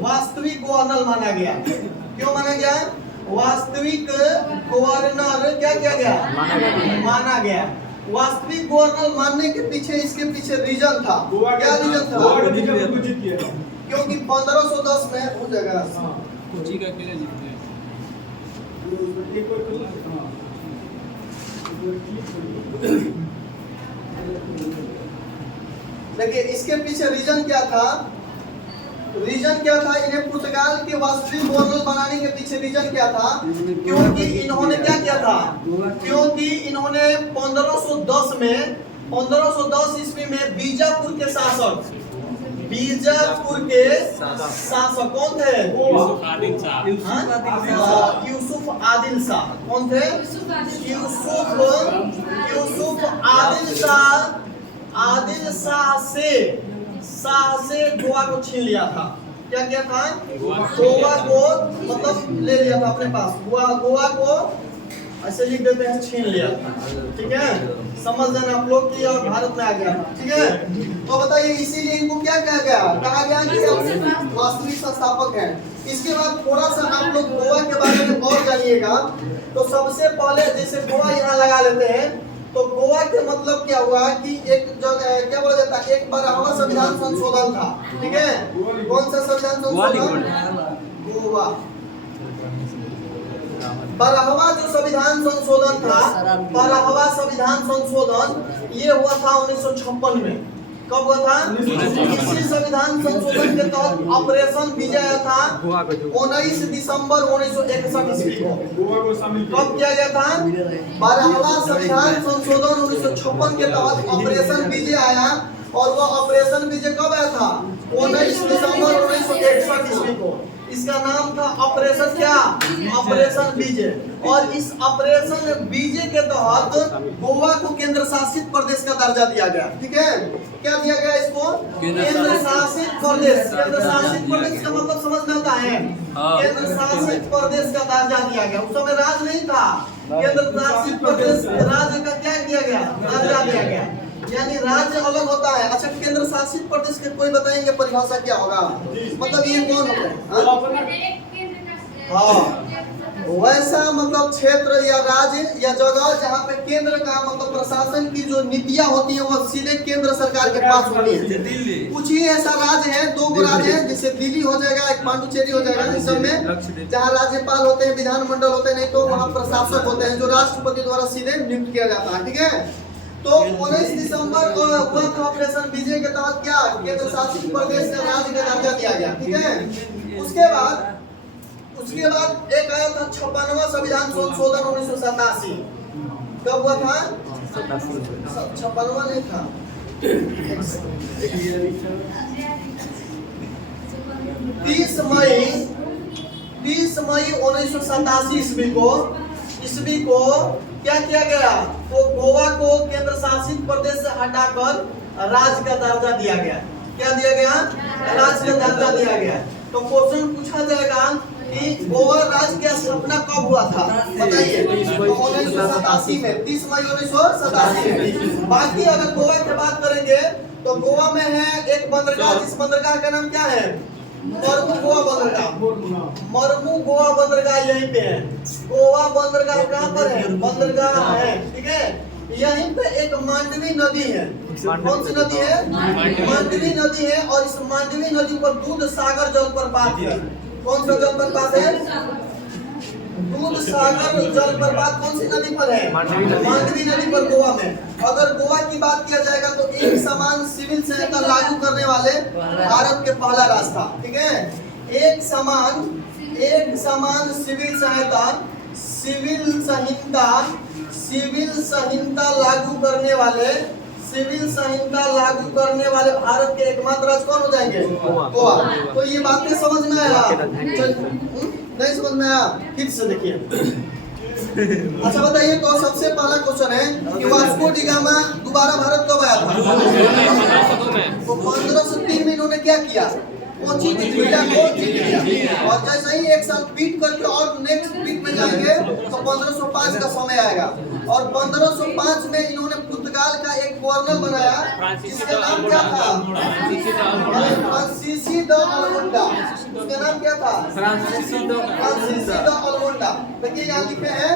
वास्तविक गवर्नर माना गया। क्यों माना गया? वास्तविक गवर्नर क्या किया गया? माना गया। वास्तविक गवर्नर मानने के पीछे इसके पीछे रीजन था। क्या रीजन था? क्योंकि 1510 में हो जाएगा। देखिए इसके पीछे रीजन क्या था? इन्हें पुर्तगाल के वास्तविक गवर्नर बनाने के पीछे रीजन क्या था? क्योंकि इन्होंने क्या किया था? क्योंकि इन्होंने 1510 ईस्वी में बीजापुर के शासक कौन थे? यूसुफ आदिल शाह। कौन थे? यूसुफ आदिल शाह से गोवा को छीन लिया था। क्या किया था? गोवा को मतलब ले लिया था अपने पास। गोवा को ऐसे लिख देते हैं, छीन लिया था। ठीक है, समझ लेना आप लोग कि और भारत में आ गया था। ठीक है, तो बताइए इसीलिए इनको क्या कहा गया कि वास्तविक संस्थापक है। इसके बाद थोड़ा सा आप लोग गोवा के बारे में और जानिएगा। तो सबसे पहले जैसे गोवा यहाँ लगा लेते हैं, तो गोवा के मतलब क्या हुआ कि एक जगह क्या बोला जाता है, एक बार हमारा संविधान संशोधन था। ठीक है, कौन सा संविधान संशोधन? गोवा। बरहवा जो संविधान संशोधन था, बरहवा संविधान संशोधन ये हुआ था 1956 में। कब हुआ था? इसी संविधान संशोधन के तहत ऑपरेशन विजय था 19 दिसंबर 1961 ईस्वी को। कब किया गया था? 12वां संविधान संशोधन 1956 के तहत ऑपरेशन विजय आया। और वो ऑपरेशन विजय कब आया था? 19 दिसंबर 1961 ईस्वी को। इसका नाम था ऑपरेशन क्या? ऑपरेशन विजय। और इस ऑपरेशन विजय के तहत गोवा को केंद्र शासित प्रदेश का दर्जा दिया गया। ठीक है, क्या दिया गया इसको? केंद्र शासित प्रदेश। केंद्र शासित प्रदेश का मतलब समझ में आता है? केंद्र शासित प्रदेश का दर्जा दिया गया। उस समय राज नहीं था, केंद्र शासित प्रदेश राज्य का क्या किया गया? दर्जा दिया गया। यानी राज्य अलग होता है। अच्छा, केंद्र शासित प्रदेश के कोई बताएंगे परिभाषा क्या होगा? मतलब ये कौन होता है? हाँ, वैसा मतलब क्षेत्र या राज्य या जगह जहाँ पे केंद्र का मतलब प्रशासन की जो नीतियाँ होती है वो सीधे केंद्र सरकार के पास होती है। कुछ ही ऐसा राज्य है, 2 राज्य है, जैसे दिल्ली हो जाएगा, एक पांडुचेरी हो जाएगा। इस सब में जहाँ राज्यपाल होते हैं, विधानमंडल होते हैं, नहीं तो वहाँ प्रशासक होते हैं जो राष्ट्रपति द्वारा सीधे नियुक्त किया जाता है। ठीक है, तो 19 दिसंबर को हुआ था ऑपरेशन विजय के तहत क्या? केंद्र शासित प्रदेश का राज्य का दर्जा दिया गया। ठीक है, उसके बाद एक आया था 56वां संविधान संशोधन 1987। कब हुआ था? 56वां नहीं था, 30 मई 1987 ईस्वी को क्या किया गया? तो गोवा को केंद्र शासित प्रदेश से हटाकर राज्य का दर्जा दिया गया। क्या दिया गया? राज्य का दर्जा दिया गया। तो क्वेश्चन पूछा जाएगा कि गोवा राज्य की स्थापना कब हुआ था? बताइए। 1987 में, 30 मई 1987 में। बाकी अगर गोवा की बात करेंगे तो गोवा में है एक बंदरगाह, जिस बंदरगाह का नाम क्या है? मरमू गोवा बंदरगाह यहीं पे है। गोवा बंदरगाह कहाँ पर है? बंदरगाह है। ठीक है, यहीं पे एक मांडवी नदी है। कौन सी नदी है? मांडवी नदी है। और इस मांडवी नदी पर दूध सागर जलप्रपात है। कौन सा जलप्रपात है? दूध सागर जलप्रपात कौन सी नदी पर है? मांडवी नदी पर, गोवा में। अगर गोवा की बात किया जाएगा तो एक समान सिविल संहिता लागू करने वाले भारत के पहला राज्य था। ठीक है, एक समान सिविल संहिता लागू करने वाले भारत के एकमात्र राज्य कौन हो जाएंगे? गोवा। तो ये बातें समझ में आया? नहीं समझ में आया? फिर से देखिए, अच्छा बताइए, तो सबसे पहला क्वेश्चन है कि वास्को डी गामा दोबारा भारत कब आया था? तो 1503 में इन्होंने क्या किया? कोची इंडिया को जीत लिया। और जैसे ही एक साल बीट करके और नेक्स्ट बीट में जाएंगे तो 1505 का समय आएगा। और 1505 में इन्होंने पुर्तगाल का एक गवर्नर बनाया जिसका नाम क्या था? फ्रांसीसी द अलमोंडा। उसका नाम क्या था? फ्रांसीसी द अलमोंडा। देखिए यहाँ लिखे हैं,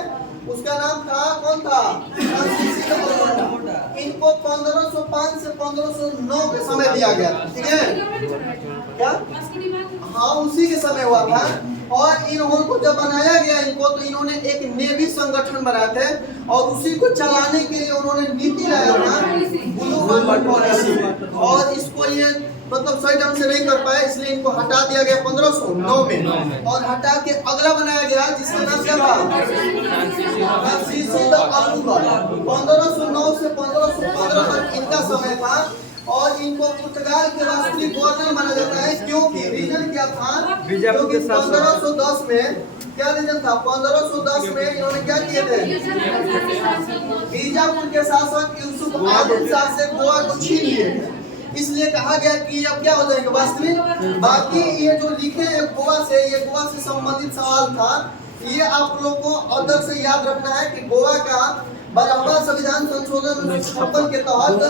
उसका नाम था, कौन था? फ्रांसीसी द अलमोंडा। इनको 1505 से 1509 के समय दिया गया, ठीक है क्या? हाँ, उसी के समय हुआ था। और इनको जब बनाया गया इनको, तो इन्होंने एक नेवी संगठन बनाए थे और उसी को चलाने के लिए उन्होंने नीति लाया था ब्लू वाटर पॉलिसी। और इसको ये मतलब सही ढंग से नहीं कर पाए, इसलिए इनको हटा दिया गया 1509 में। और हटा के अगला बनाया गया जिसका नाम क्या था? फ्रांसीसी द अलमोंडा। 1509 से 1515 तक इनका समय था। और इनको पुर्तगाल के वास्तविक गवर्नर माना जाता है, क्योंकि रीजन क्या था? क्योंकि 1510 में क्या रीजन था? 1510 में इन्होंने क्या किए थे? बीजापुर के शासक यूसुफ आदिल शाह से गोवा को छीन लिए थे। इसलिए कहा गया कि अब क्या हो जाएंगे वास्तविक। बाकी ये जो लिखे हैं गोवा से, ये गोवा से संबंधित सवाल था। ये आप लोग को अदर से याद रखना है कि गोवा का 12वां संविधान संशोधन 1956 के तहत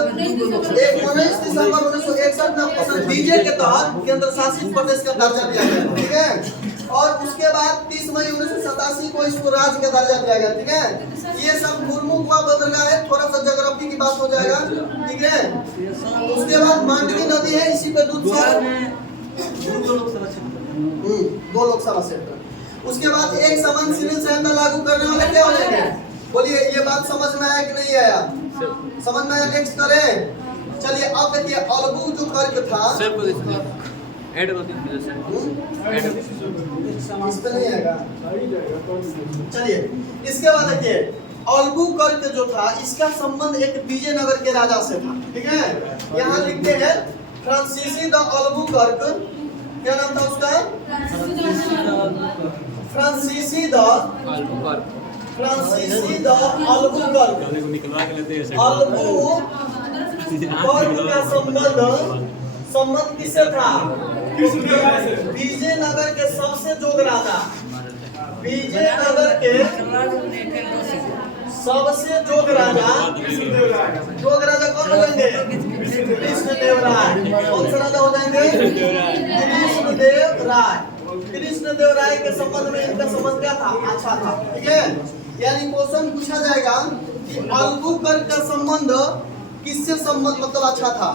19 दिसंबर 1961 में बीजे के तहत केंद्र शासित प्रदेश का दर्जा दिया गया, ठीक है। और उसके बाद 30 मई 1987 को इसको राज्य का दर्जा दिया गया, ठीक है। ये सब मुर्मू हुआ बदलगा है, थोड़ा सा ज्योग्राफी की बात हो जाएगा, ठीक है। उसके बाद मांडवी नदी है, इसी पे दूध से 2 लोकसभा क्षेत्र। उसके बाद एक समान सिविल संहिता लागू करने वाले क्या हो जाएंगे? बोलिए, ये बात समझ में आया कि नहीं आया? समझ में आया? नेक्स्ट करें। चलिए अब देखिए, अलगू जो करके था ऐड कर दीजिए सर। ऐड इस पे नहीं आएगा। चलिए इसके बाद देखिए, अलगू करके जो था इसका संबंध एक विजयनगर के राजा से था, ठीक है। यहाँ लिखते हैं फ्रांसीसी द अलगू कर्क। क्या नाम था उसका? फ्रांसीसी द अलगू कर्क। अलगू कर्क का संबंध किससे था? विजयनगर के सबसे जोग राजा, विजयनगर के सबसे जोग राजा कौन हो जाएंगे? कृष्णदेव राय। कौन सा राजा हो जाएंगे? कृष्णदेव राय के संबंध में इनका संबंध क्या था? अच्छा था, ठीक है। यानी क्वेश्चन पूछा जाएगा कि अलगू कर का संबंध किससे संबंध मतलब अच्छा था?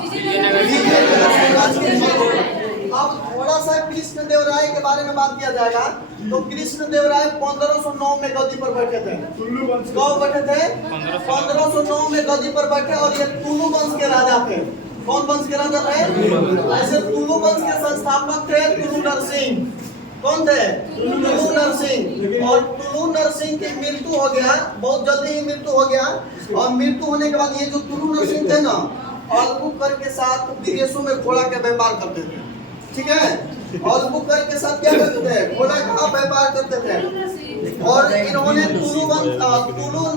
अब थोड़ा सा कृष्णदेव राय के बारे में बात किया जाएगा। तो कृष्णदेव राय 1509 में गद्दी पर बैठे थे। कब बैठे थे? 1509 में गद्दी पर बैठे। और ये तुलु वंश के राजा थे। कौन वंश के राजा थे? ऐसे तुलु वंश के संस्थापक थे तुलु नरसिंह। कौन थे? तुलु नरसिंह। और तुलु नरसिंह की मृत्यु हो गया, बहुत जल्दी ही मृत्यु हो गया। और मृत्यु होने के बाद ये जो तुलु नरसिंह थे ना, अलगू कर के साथ विदेशों में घोड़ा के व्यापार करते थे, ठीक है। अलगू कर के साथ क्या करते थे? घोड़ा का व्यापार करते थे। और इन्होंने तुलु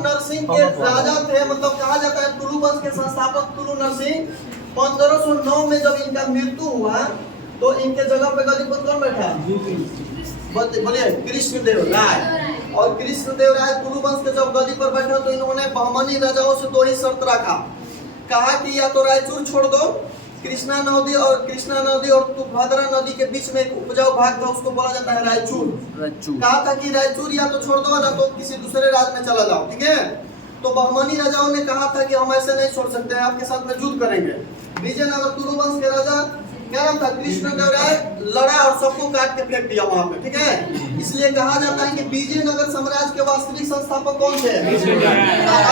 नरसिंह के राजा थे, मतलब कहा जाता है तुलु वंश के संस्थापक तुलु नरसिंह। 1509 में जब इनका मृत्यु हुआ तो इनके जगह पे गद्दी पर कौन बैठा? बोलिए, कृष्णदेव राय। और कृष्णदेव राय तुलु वंश के जब गद्दी पर बैठे तो इन्होंने बहमनी राजाओं से 2 ही शर्त रखा। कहा कि या तो रायचूर छोड़ दो, कृष्णा नदी और तुंगभद्रा नदी के बीच में एक उपजाऊ भाग था, उसको बोला जाता है रायचूर। कहा था कि रायचूर या तो छोड़ दो ना तो किसी दूसरे राज्य में चला जाओ, ठीक है। तो बहमनी राजाओं ने कहा था कि हम ऐसे नहीं छोड़ सकते हैं, आपके साथ में युद्ध करेंगे। विजयनगर तुलु वंश के राजा क्या नाम था? कृष्णदेव राय लड़ा और सबको काट के फेंक दिया वहां पे, ठीक है। इसलिए कहा जाता है कि विजयनगर साम्राज्य के वास्तविक संस्थापक कौन थे?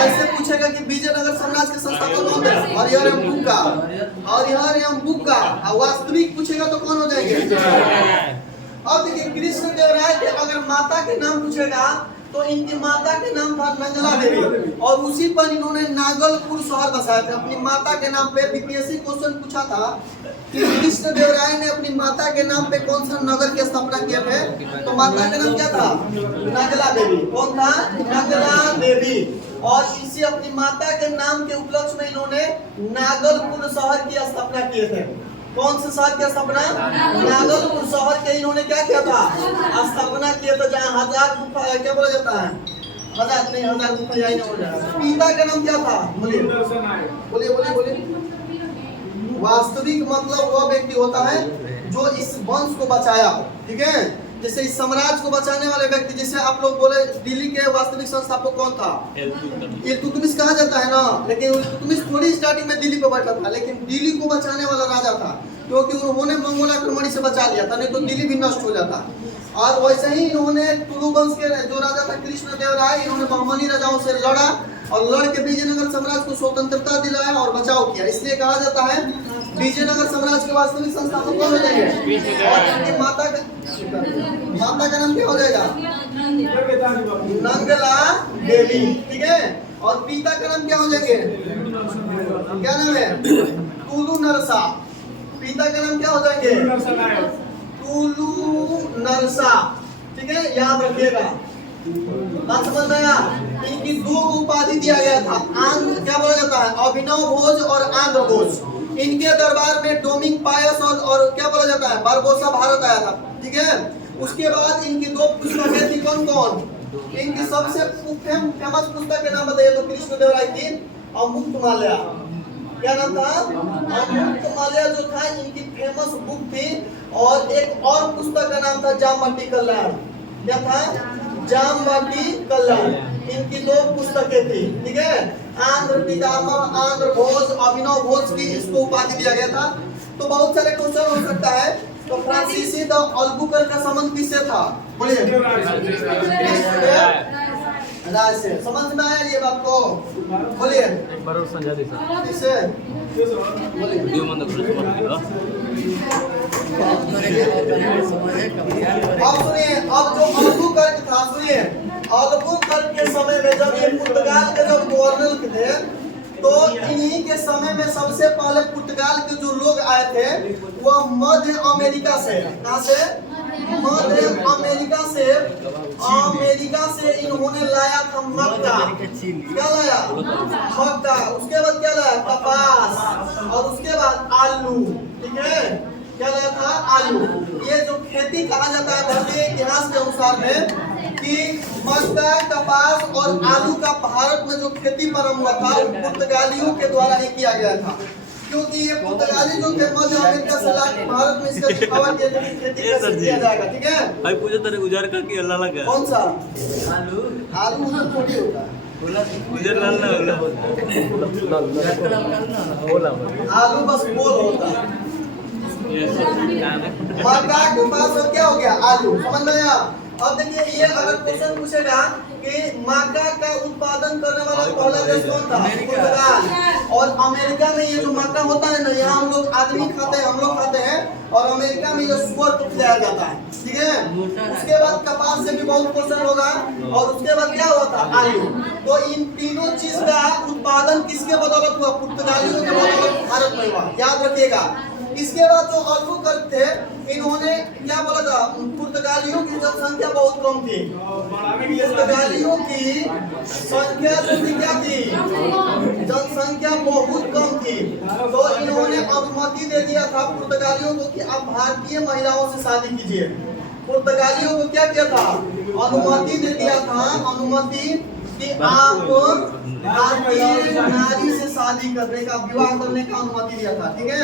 ऐसे पूछेगा कि विजयनगर साम्राज्य के संस्थापक कौन थे? हरिहर एवं बुक्का। वास्तविक पूछेगा तो कौन हो जाएंगे? अब देखिए, कृष्णदेव राय के अगर माता के नाम पूछेगा तो इनकी माता के नाम था नंजला देवी। और उसी पर इन्होंने नागलपुर शहर बसाया था अपनी माता के नाम पे। बीपीएससी क्वेश्चन पूछा था कि कृष्णदेवराय ने अपनी माता के नाम पे कौन सा नगर की स्थापना किए थे? तो माता का नाम क्या था? नगला देवी। कौन था? नगला देवी। और इसी अपनी माता के नाम के उपलक्ष्य में इन्होंने नागलपुर शहर की स्थापना किए थे। कौन से शहर की स्थापना? नागलपुर शहर के इन्होंने क्या किया था? स्थापना किया था, जहाँ 1000 गुफा क्या बोला जाता है? 1000 गुफा यही हो जाएगा। पिता का नाम क्या था? बोलिए बोलिए बोलिए बोलिए। वास्तविक मतलब वह व्यक्ति होता है जो इस वंश को बचाया हो, ठीक है। जैसे इस साम्राज्य को बचाने वाले व्यक्ति, जैसे आप लोग बोले दिल्ली के वास्तविक संस्थापक कौन था? इल्तुतमिश कहा जाता है ना, लेकिन इल्तुतमिश थोड़ी स्टार्टिंग में दिल्ली पर बैठा था, लेकिन दिल्ली को बचाने वाला राजा था, क्योंकि उन्होंने मंगोल आक्रमण से बचा लिया था, नहीं तो दिल्ली भी नष्ट हो जाता। और वैसे ही इन्होंने तुलु वंश के जो राजा था कृष्णदेवराय, इन्होंने बहमनी राजाओं से लड़ा और लड़ के विजयनगर साम्राज्य को स्वतंत्रता दिलाया और बचाव किया। इसलिए कहा जाता है विजयनगर साम्राज्य के वास्तविक संस्थापक कौन हो जाएंगे? और इनकी माता का नाम क्या हो जाएगा? नंगला देवी, ठीक है। और पिता का नाम क्या हो जाएंगे? क्या नाम है? तुलु नरसा। पिता का नाम क्या हो जाएंगे? तुलु नरसा, ठीक है, याद रखिएगा। बात समझ में आया? इनकी 2 उपाधि दिया गया था। आंध्र क्या बोला जाता है? अभिनव भोज और आंध्र भोज। इनके दरबार में डोमिंग पायस और क्या बोला जाता है? बारबोसा भारत आया था, ठीक है। उसके बाद इनकी 2 पुस्तकें थी। कौन कौन? इनकी सबसे फेमस पुस्तक के नाम बताइए तो कृष्णदेवराय की अमुक्तमाल्या। क्या नाम था? अमुक्तमाल्या जो था इनकी फेमस बुक थी। और एक और पुस्तक का नाम था जामवंती कल्याण। क्या था? जामवंती कल्याण। इनकी 2 पुस्तकें थी, ठीक है। आंध्र पितामह, आंध्र भोज, अभिनव भोज की इसको उपाधि दिया गया था। तो बहुत सारे क्वेश्चन हो सकता है। तो फ्रांसीसी द अल्बुकर्क का संबंध किससे था? बोलिए। राज से। समझ में आया ये बात को? बोलिए। एक बार और समझा दे सर। किससे? बोलिए। वीडियो बंद करो। अब सुनिए, अब जो अल्बुकर्क था, सुनिए, अल्बुकर्क के समय में जब ये पुर्तगाल के जब गवर्नर थे, तो इन्हीं के समय में सबसे पहले पुर्तगाल के जो लोग आए थे वह मध्य अमेरिका से। कहाँ से? मध्य अमेरिका से इन्होंने लाया था मक्का। क्या लाया? मक्का। उसके बाद क्या लाया? कपास। और उसके बाद आलू, ठीक है। क्या लाया था? आलू। ये जो खेती कहा जाता है भारतीय इतिहास के अनुसार में कि मक्का, कपास और आलू का भारत में जो खेती प्रारंभ हुआ था पुर्तगालियों के द्वारा ही किया गया था। क्योंकि ये पुर्तगाली जो थे मध्य अमेरिका से लाके भारत में इसका दिखावा किया था कि खेती कैसे किया जाएगा, ठीक है। भाई पूछो तेरे गुजर का कि अल्लाह लगा कौन सा? आलू आलू उधर थोड़ी होता है। गुजर लाल ना आलू बस बोल होता है। मक्का, कपास और क्या हो गया? आलू। समझ में आया? अब देखिए, ये अगर क्वेश्चन पूछेगा कि मक्का का उत्पादन करने वाला पहला देश कौन था? पुर्तगाल। और अमेरिका में ये जो मक्का होता है ना, यहाँ हम लोग आदमी खाते हैं, हम लोग खाते हैं, और अमेरिका में ये सुअर को खिलाया जाता है, ठीक है। उसके बाद कपास से भी बहुत क्वेश्चन होगा। और उसके बाद क्या हुआ था? आलू। तो इन तीनों चीज का उत्पादन किसके बदौलत हुआ? पुर्तगालियों के बदौलत भारत में हुआ, याद रखिएगा। इसके बाद जो अल्बुकर्क थे, इन्होंने क्या बोला था? पुर्तगालियों की जनसंख्या बहुत कम थी। पुर्तगालियों की संख्या जो थी क्या थी? जनसंख्या बहुत कम थी। तो इन्होंने अनुमति दे दिया था पुर्तगालियों को कि आप भारतीय महिलाओं से शादी कीजिए। पुर्तगालियों को क्या किया था? अनुमति दे दिया था, अनुमति कि आप भारतीय नारी से शादी करने का, विवाह करने का अनुमति दिया था, ठीक है।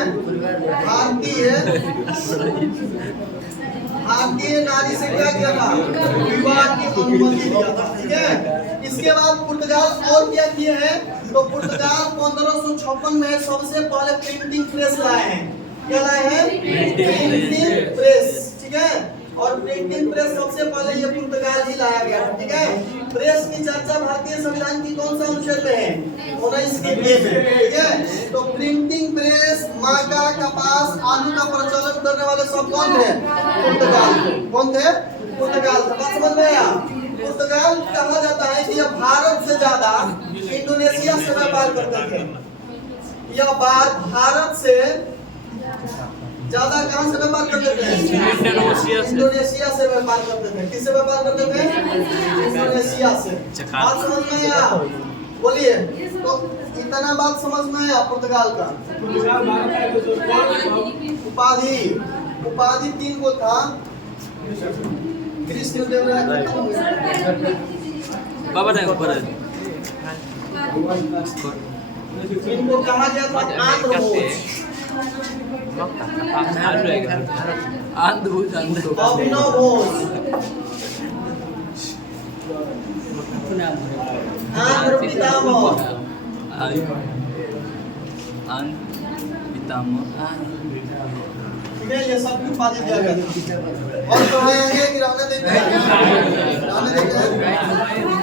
भारतीय नारी से क्या किया था? विवाह की अनुमति दिया था, ठीक है। इसके बाद पुर्तगाल और क्या किए हैं? तो पुर्तगाल 1556 में सबसे पहले प्रिंटिंग प्रेस लाए हैं। क्या लाए हैं? प्रिंटिंग प्रेस, ठीक है। और प्रिंटिंग प्रेस सबसे पहले ये पुर्तगाल ही लाया गया, ठीक है। प्रेस की चर्चा भारतीय संविधान की कौन सा अनुच्छेद में है? 19 के ए में, ठीक है। तो प्रिंटिंग प्रेस, मक्का, कपास, आलू का प्रचलन करने वाले सब कौन थे? पुर्तगाल। कौन थे? पुर्तगाल। बात समझ में आया? पुर्तगाल कहा जाता है कि यह भारत से ज्यादा इंडोनेशिया से व्यापार करते थे। यह बात भारत से ज्यादा कहाँ से व्यापार करते थे? इंडोनेशिया से। इंडोनेशिया से व्यापार करते थे। किससे व्यापार करते थे? इंडोनेशिया से। बात समझ में आया? बोलिए। तो इतना बात समझ में आया पुर्तगाल का। उपाधि 3 को था। कृष्णदेवराय बाबा ने ऊपर इनको कहा गया था आंध्रभोज। अभिनवभोज, आंध्र पितामह, ठीक है। ये सब की उपाधि दिया गया था। और पढ़ाएंगे कि रहने देंगे? रहने देंगे।